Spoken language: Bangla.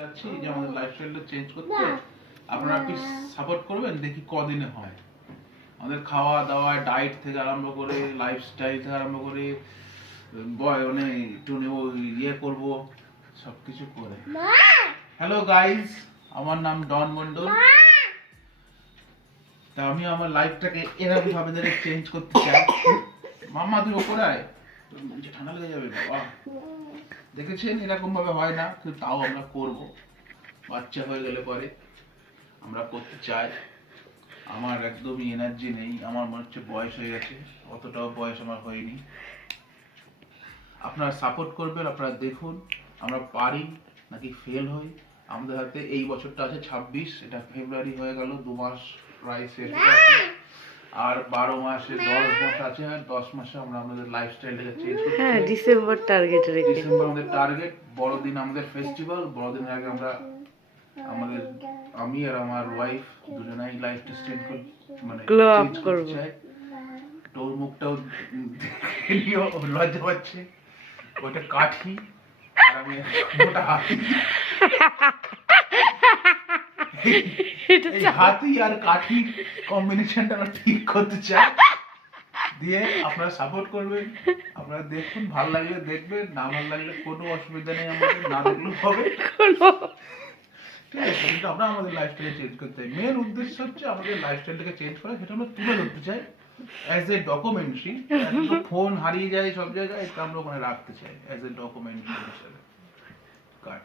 যাচ্ছি যে আমাদের লাইফস্টাইলটা চেঞ্জ করতে আপনারা একটু সাপোর্ট করবেন, দেখি কদিনে হয়। আমাদের খাওয়া দাওয়া ডায়েট থেকে আরম্ভ করে লাইফস্টাইল থেকে আরম্ভ করে মানে একটু ইয়ে করবো সবকিছু করে। হ্যালো গাইস, আমার নাম ডন মন্ডল। তা আমি আমার লাইফটাকে এরকম ভাবে ধরে চেঞ্জ করতে চাই। মাম্মা তুই ওপরে আয়, তোর মঞ্চে ঠান্ডা লেগে যাবে বাবা। দেখেছেন এরকম ভাবে হয় না, কিন্তু তাও আমরা করব। বাচ্চা হয়ে গেলে পরে আমরা করতে চাই। আমার একদমই এনার্জি নেই, আমার মনে হচ্ছে বয়স হয়ে গেছে, অতটাও বয়স আমার হয়নি। আপনারা সাপোর্ট করবেন, আপনারা দেখুন আমরা পারি নাকি ফেল হই। আমাদের হাতে এই বছরটা আছে 26, এটা ফেব্রুয়ারি হয়ে গেল, 2 মাস প্রায় শেষ হয়ে গেছে। আর 12 মাসে 10 মাস আছে, আর 10 মাসে আমরা আমাদের লাইফস্টাইলটাকে চেঞ্জ করতে চাই। হ্যাঁ, ডিসেম্বর টার্গেট রেখে। ডিসেম্বর আমাদের টার্গেট, বড়দিন আমাদের ফেস্টিভ্যাল। বড়দিনের আগে আমরা আমাদের আমি আর আমার ওয়াইফ দুজনেই লাইফটা চেঞ্জ মানে গ্লো আপ চেঞ্জ করব। করতে চাই। তোর মুখটাও নিয়ে লজ্জা পাচ্ছে, ওইটা কাঠি আর আমি ওটা হাতি। এই হাতি আর কাঠি কম্বিনেশনটা আমরা ঠিক করতে চাই। দিয়ে আপনারা সাপোর্ট করবেন, আপনারা দেখুন, ভালো লাগলে দেখবেন, না ভালো লাগলে কোনো অসুবিধা নেই, আমাদের না দেখলেও হবে। ঠিক আছে, কিন্তু আমরা আমাদের লাইফস্টাইল চেঞ্জ করতে চাই। মেন উদ্দেশ্য হচ্ছে আমাদের লাইফস্টাইলটাকে চেঞ্জ করা, সেটা আমরা তুলে ধরতে চাই অ্যাজ এ ডকুমেন্টারি। ফোন হারিয়ে যায় সব জায়গায়, এটা আমরা ওখানে রাখতে চাই অ্যাজ এ ডকুমেন্টারি হিসেবে। কাট।